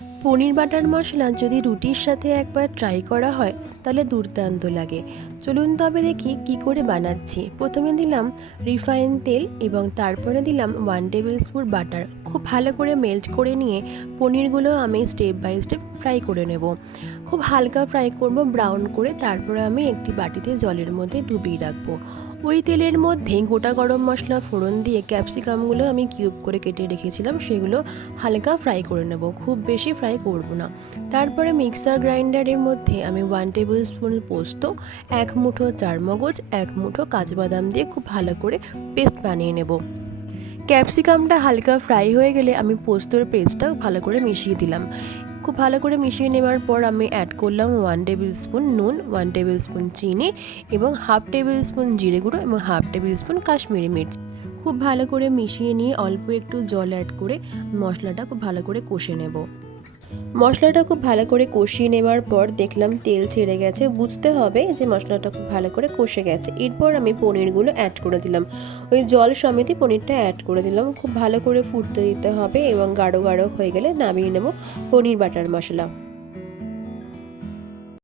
পনির butter মশলা যদি রুটির সাথে একবার ট্রাই করা হয় তাহলে দুর্দান্ত লাগে। চলুন তবে দেখি কি করে বানাচ্ছি। প্রথমে দিলাম রিফাইন তেল এবং তারপরে দিলাম 1 টেবিল স্পুন বাটার। খুব ভালো করে মেল্ট করে নিয়ে পনিরগুলো আমি স্টেপ বাই স্টেপ ফ্রাই করে নেব। খুব হালকা ফ্রাই করব, ব্রাউন করে। তারপরে আমি একটি বাটিতে জলের মধ্যে ডুবিয়ে রাখবো। ওই তেলের মধ্যে গোটা গরম মশলা ফোড়ন দিয়ে ক্যাপসিকামগুলো আমি কিউব করে কেটে রেখেছিলাম, সেগুলো হালকা ফ্রাই করে নেব, খুব বেশি ফ্রাই করব না। তারপরে মিক্সার গ্রাইন্ডারের মধ্যে আমি 1 টেবিল স্পুন পোস্ত, 1 মুঠো চারমগজ, 1 মুঠো কাজবাদাম দিয়ে খুব ভালো করে পেস্ট বানিয়ে নেব। ক্যাপসিকামটা হালকা ফ্রাই হয়ে গেলে আমি পোস্তর পেস্টটা ভালো করে মিশিয়ে দিলাম। খুব ভালো করে মিশিয়ে নেওয়ার পর আমি অ্যাড করলাম 1 টেবিল স্পুন নুন, 1 টেবিল স্পুন চিনি এবং হাফ টেবিল স্পুন জিরে গুঁড়ো এবং হাফ টেবিল স্পুন কাশ্মীরি মির্চ। খুব ভালো করে মিশিয়ে নিয়ে অল্প একটু জল অ্যাড করে মশলাটা খুব ভালো করে কষে নেব। মশলাটা খুব ভালো করে কষিয়ে নেওয়ার পর দেখলাম তেল ছেড়ে গেছে, বুঝতে হবে যে মশলাটা খুব ভালো করে কষে গেছে। এরপর আমি পনিরগুলো অ্যাড করে দিলাম, ওই জল সমেতই পনিরটা অ্যাড করে দিলাম। খুব ভালো করে ফুটতে দিতে হবে এবং গাঢ় গাঢ় হয়ে গেলে নামিয়ে নেব পনির বাটার মশলা।